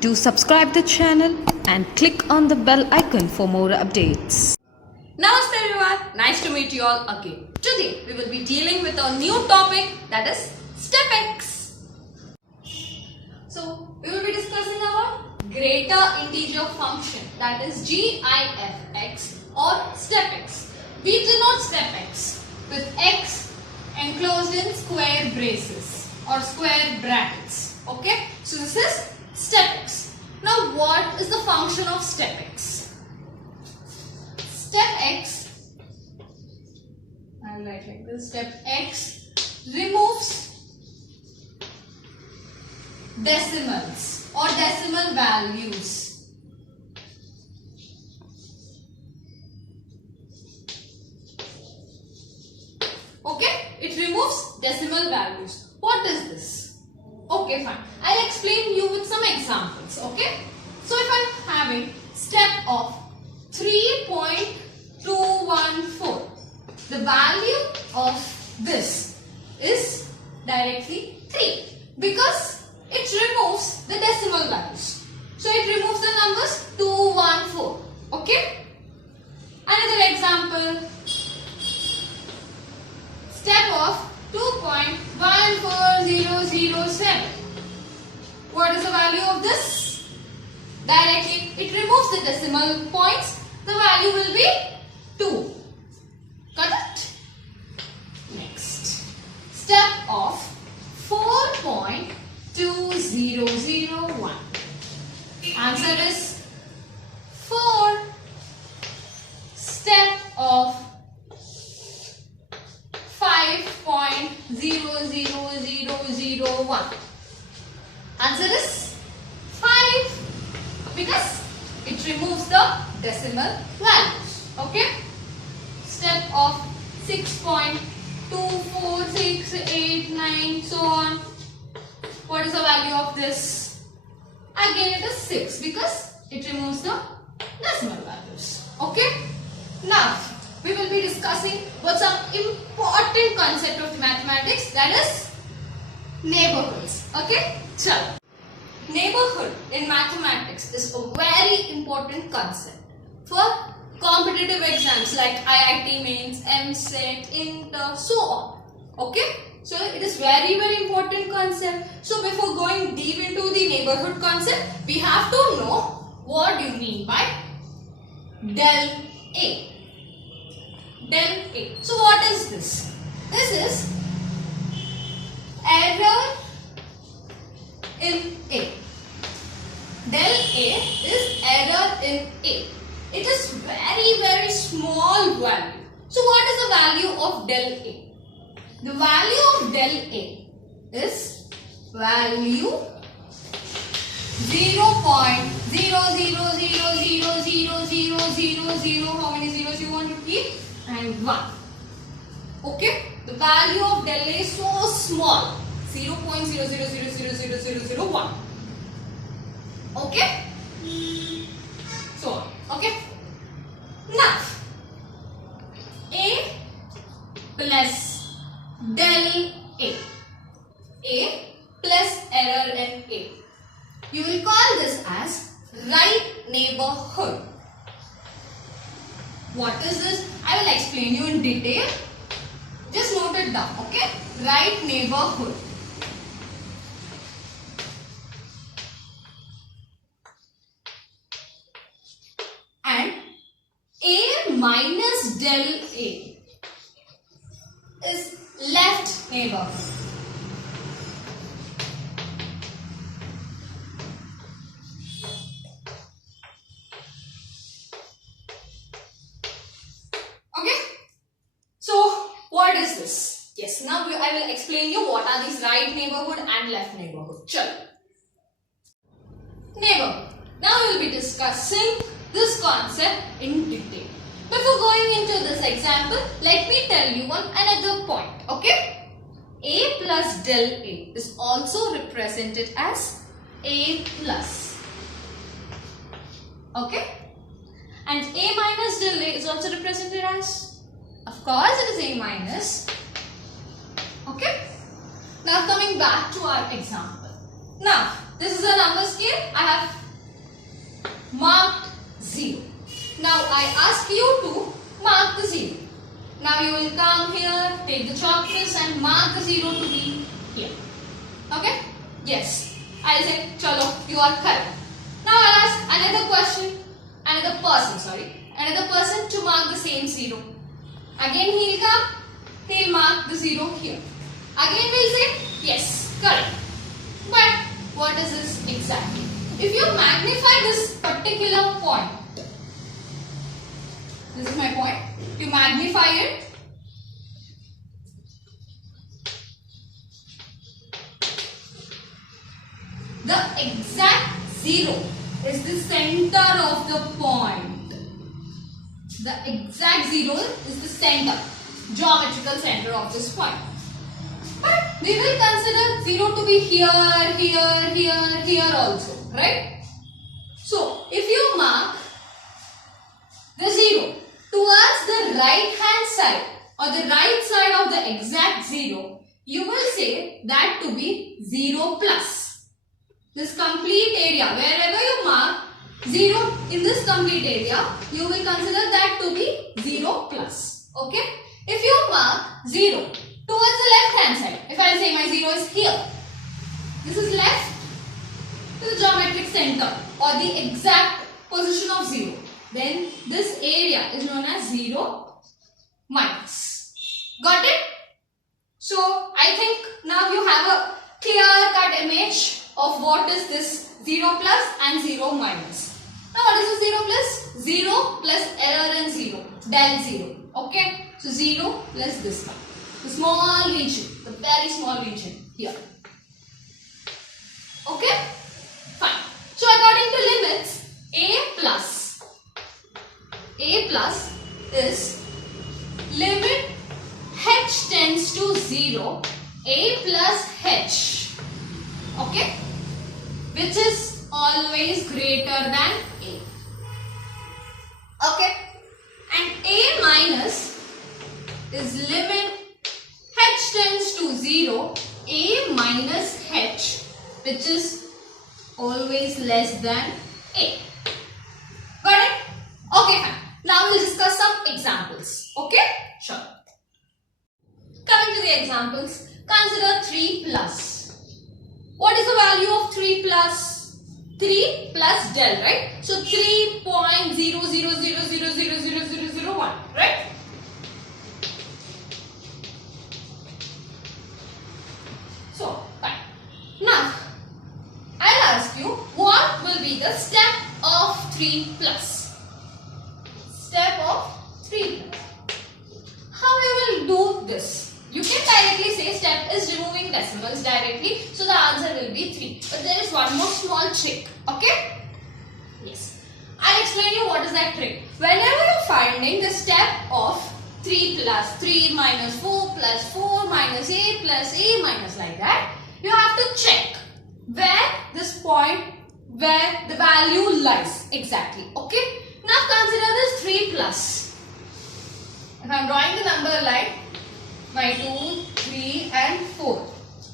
Do subscribe the channel and click on the bell icon for more updates. Namaste everyone, nice to meet you all again. Today we will be dealing with a new topic, that is step X. So we will be discussing about greater integer function, that is GIFX or step X. We denote step X with X enclosed in square braces or square brackets. Okay, so this is step X. Now what is the function of step X? Step X, I'll write like this, step X removes decimals or decimal values. Okay, it removes decimal values. What is this? Okay, fine. I'll explain you with some examples. Okay, so if I'm having step of 3.214, the value of this is directly 3 because it removes the decimal values. So it removes the numbers 214. Okay. Another example, step of 2.14007. What is the value of this? Directly it removes the decimal points. The value will be 2. Got it? Next, step of 4.2001. Answer is 4. Step of 5.00001. Answer is 5 because it removes the decimal values. Okay. Step of 6.24689 so on. What is the value of this? Again it is 6 because it removes the decimal values. Okay. Now we will be discussing what's some important concept of mathematics, that is neighborhoods. Okay. So neighborhood in mathematics is a very important concept for competitive exams like IIT mains, MSET, Inter, so on. Okay. So it is very important concept. So before going deep into the neighborhood concept, we have to know what you mean by del A. Del A. So what is this? This is error in A. Del A is error in A. It is very small value. So what is the value of del A? The value of del A is value 0.000000000. How many zeros you want to keep? And 1. Okay, the value of del A is so small, 0.0000001. Okay, so okay. Now A plus del A plus error in A, you will call this as right neighborhood. What is this? I will explain you in detail. Just note it down, okay? Right neighborhood. And A minus del A is left neighborhood. Okay? So, what is this? Yes, now I will explain you what are these right neighborhood and left neighborhood. Chalo. Neighborhood. Now we will be discussing this concept in detail. Before going into this example, let me tell you another point. Okay? A plus del A is also represented as A plus. Okay? And A minus del A is also represented as Of course it is A minus. Okay. Now coming back to our example. Now this is a number scale. I have marked 0. Now I ask you to mark the 0. Now you will come here, take the chalk piece and mark the 0 to be here. Okay? Yes. I'll say, chalo, you are correct. Now I'll ask another person to mark the same 0. Again he will come, he will mark the 0 here. Again we'll say, yes, correct. But what is this exactly? If you magnify this particular point, this is my point, you magnify it, the exact 0 is the center of the point. The exact 0 is the center, geometrical center of this point. But we will consider 0 to be here also, right? So, if you mark the 0 towards the right hand side or the right side of the exact 0, you will say that to be 0 plus. This complete area, wherever you mark 0 in this complete area, you will consider that to be 0 plus. Okay? If you mark 0 towards the left hand side, if I say my 0 is here, this is left to the geometric center or the exact position of 0, then this area is known as 0 minus. Got it? So I think now you have a clear cut image of what is this 0 plus and 0 minus. Now what is this 0 plus? 0 plus error and 0, del 0. Okay? So 0 plus this one. The small region, the very small region here. Okay? Fine. So according to limits, A plus is limit h tends to 0, A plus h. Okay? Which is always greater than A. Okay? And A minus is limit h tends to 0, A minus h, which is always less than A. Got it? Okay, fine. Now we'll discuss some examples. Okay? Sure. Coming to the examples, consider 3 plus. What is the value of 3 plus? 3 plus del, right? So 3.00000001, right? So, fine. Now, I'll ask you, what will be the step of 3 plus? Step of 3 plus. How you will do this? You can directly say step is removing decimals directly, so the answer will be 3. But there is one more small trick, okay? Yes. I'll explain you what is that trick. Whenever you're finding the step of 3 plus 3 minus 4 plus 4 minus A plus A minus like that, you have to check where this point, where the value lies exactly, okay? Now consider this 3 plus. If I'm drawing the number like my 2, 3 and 4.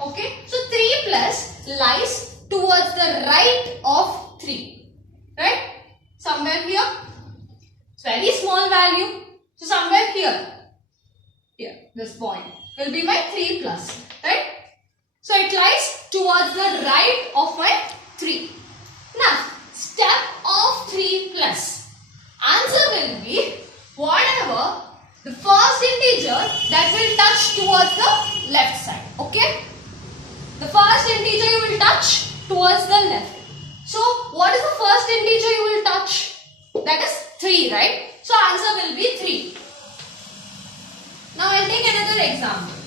Okay. So 3 plus lies towards the right of 3. Right. Somewhere here. It's very small value. So somewhere here. Here. This point will be my 3 plus. Right. So it lies towards the right of my 3. Now step of 3 plus. Answer will be whatever the first integer that will touch towards the left side. Okay? The first integer you will touch towards the left. So, what is the first integer you will touch? That is 3, right? So, answer will be 3. Now, I will take another example.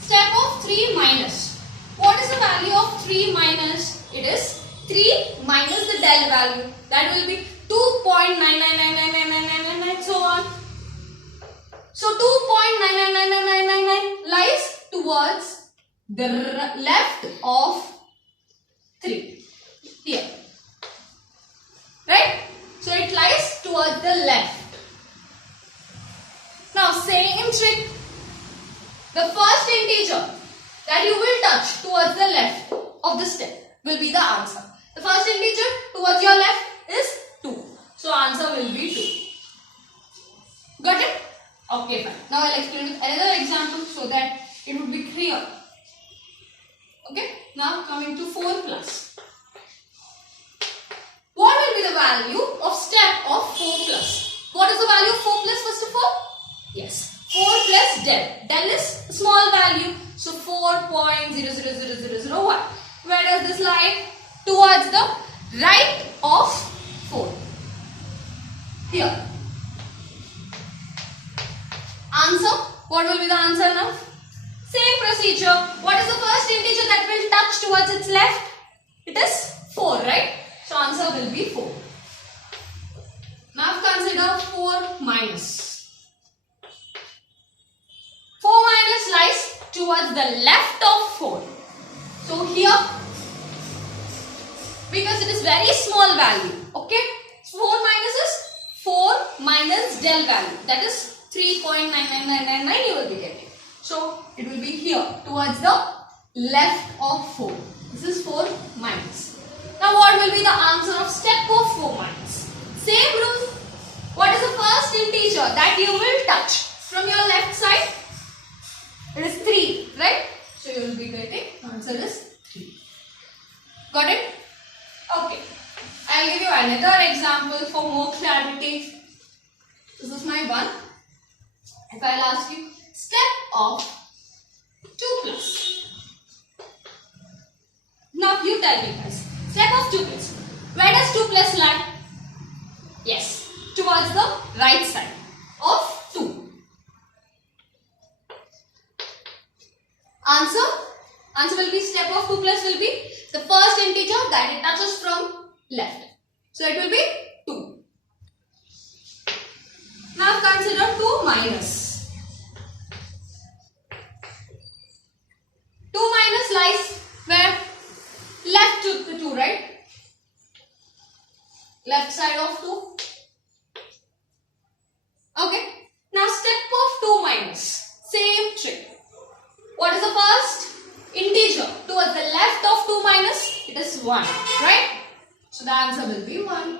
Step of 3 minus. What is the value of 3 minus? It is 3 minus the del value. That will be 2.9999999 so on. So 2.999999 lies towards the left of 3 here, right? So it lies towards the left. Now same same trick. The first integer that you will touch towards the left of the step will be the answer. The first integer towards your left is 2. So answer will be 2. Got it? Okay, fine. Now I'll explain with another example so that it would be clear. Okay, now coming to 4 plus. What will be the value of step of 4 plus? What is the value of 4 plus first of all? Yes, 4 plus del. Del is a small value. So 4.000001. Where does this lie? Towards the right of 4. Here. Answer. What will be the answer now? Same procedure. What is the first integer that will touch towards its left? It is 4, right? So answer will be 4. Now consider 4 minus. 4 minus lies towards the left of 4. So here, because it is very small value, okay? 4 minus is 4 minus del value. That is 3.99999 you will be getting. So it will be here towards the left of 4. This is 4 minus. Now what will be the answer of step of 4 minus? Same rule. What is the first integer that you will touch from your left side? It is 3, right? So you will be getting answer is 3. Got it? Okay. I will give you another example for more clarity. This is my one. If I will ask you step of 2 plus. Now you tell me guys. Step of 2 plus. Where does 2 plus lie? Yes. Towards the right side of 2. Answer will be step of 2 plus will be the first integer that it touches from left. So it will be 2. Now consider 2 minus. 2 minus lies where? Left to the 2, right? Left side of 2. Okay. Now step of 2 minus. Same trick. What is the first integer towards the left of 2 minus? It is 1, right? So the answer will be 1.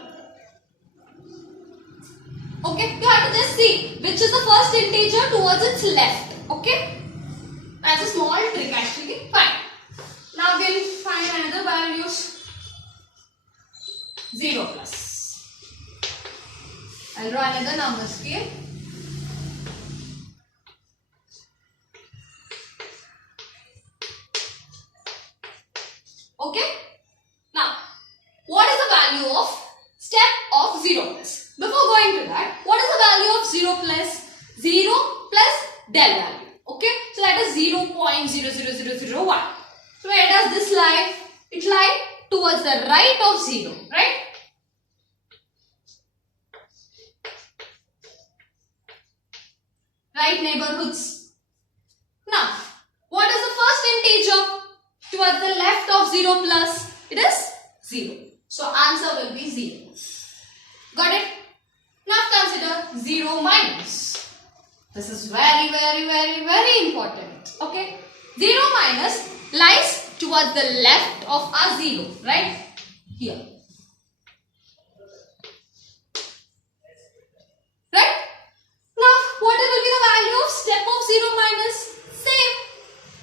Okay, you have to just see which is the first integer towards its left. Okay, that's a small trick actually. Fine. Now we'll find another values. 0 plus. I'll draw another number scale. Okay. Now, what is the value of step of 0 plus? Before going to that, what is the value of 0 plus? 0 plus del value. Okay. So that is 0.00001. So where does this lie? It lies towards the right of 0. Right? Right neighborhoods. Now, what is the first integer towards the left of 0 plus? It is 0. So answer will be 0. Got it? Now consider 0 minus. This is very important. Okay? 0 minus lies towards the left of our 0. Right? Here. Right? Now what will be the value of step of 0 minus? Same.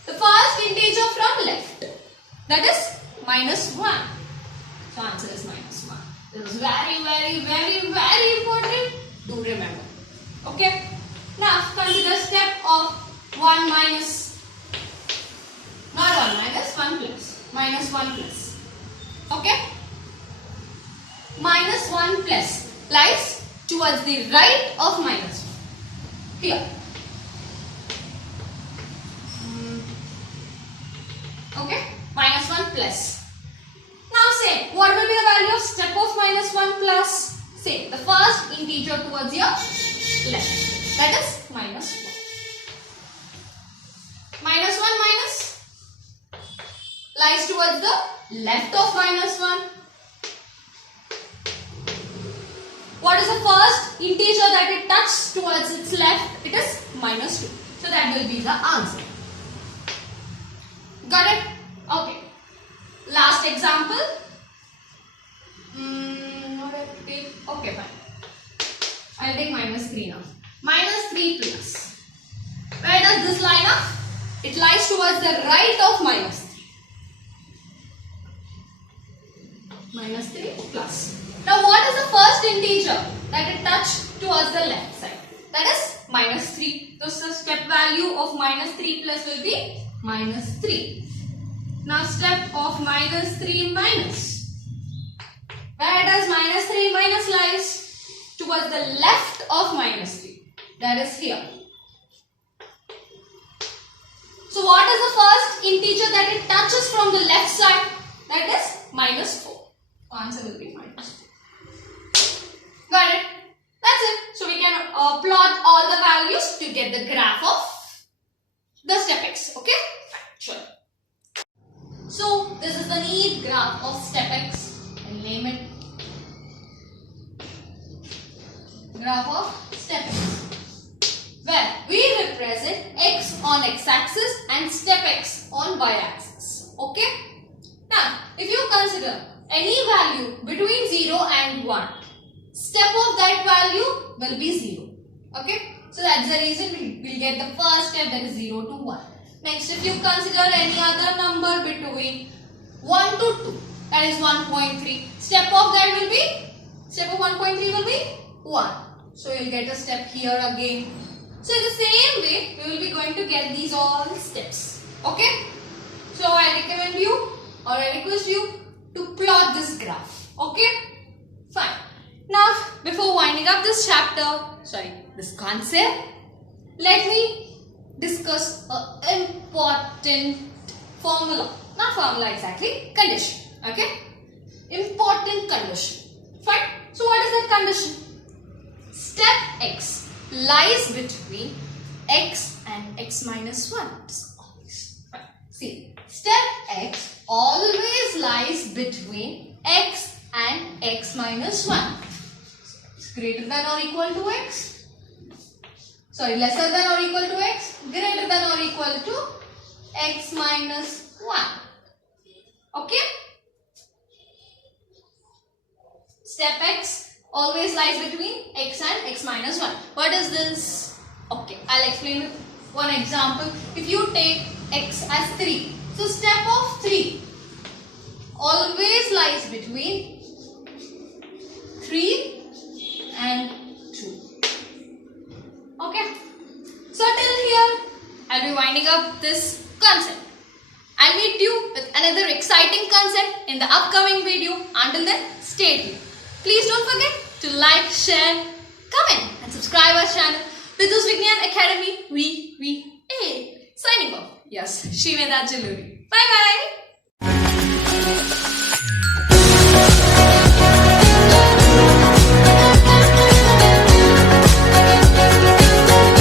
The first integer from left. That is minus 1. So answer is minus 1. This is very important. Do remember. Okay. Now consider step of 1 minus. Not 1 minus, 1 plus. Minus 1 plus. Okay. Minus 1 plus lies towards the right of minus 1. Here. Okay. Minus 1 plus. Now say, what will be the value of step of minus 1 plus? Say, the first integer towards your left. That is minus 1. Minus 1 minus lies towards the left of minus 1. What is the first integer that it touches? touch towards its left, it is minus 2. So that will be the answer. Got it? Okay. Last example. What I have to take? Okay, fine. I'll take minus 3 now. Minus 3 plus. Where does this line up? It lies towards the right of minus 3. Minus 3 plus. Now what is the first integer that it touched towards the left side? That is minus 3. So the step value of minus 3 plus will be minus 3. Now step of minus 3 minus. Where does minus 3 minus lies? Towards the left of minus 3. That is here. So what is the first integer that it touches from the left side? That is minus 4. Answer will be minus 4. Got it? That's it. So we can plot all the values to get the graph of the step x. Okay? Sure. So this is the neat graph of step x. And name it graph of step x, where we represent x on x-axis and step x on y-axis. Okay? Now, if you consider any value between 0 and 1, step of that value will be 0. Okay? So that's the reason we will get the first step, that is 0 to 1. Next, if you consider any other number between 1 to 2, that is 1.3, step of that will be, step of 1.3 will be 1. So you will get a step here again. So in the same way, we will be going to get these all steps. Okay? So I recommend you or I request you to plot this graph. Okay? Fine. Now, before winding up this this concept, let me discuss an important formula. Not formula exactly, condition. Okay? Important condition. Fine. So what is that condition? Step x lies between x and x minus 1. See, step x always lies between x and x minus 1. It's greater than or equal to x. Sorry, lesser than or equal to x. Greater than or equal to x minus 1. Okay? Step x always lies between x and x minus 1. What is this? Okay, I'll explain with one example. If you take x as 3, so step of 3 always lies between 3 and 2. Okay, so till here I'll be winding up this concept. I'll meet you with another exciting concept in the upcoming video. Until then, stay tuned. Please don't forget to like, share, comment and subscribe our channel. Vidus Vignan Academy, signing off. Yes, Shiveda Jaluri. Bye bye.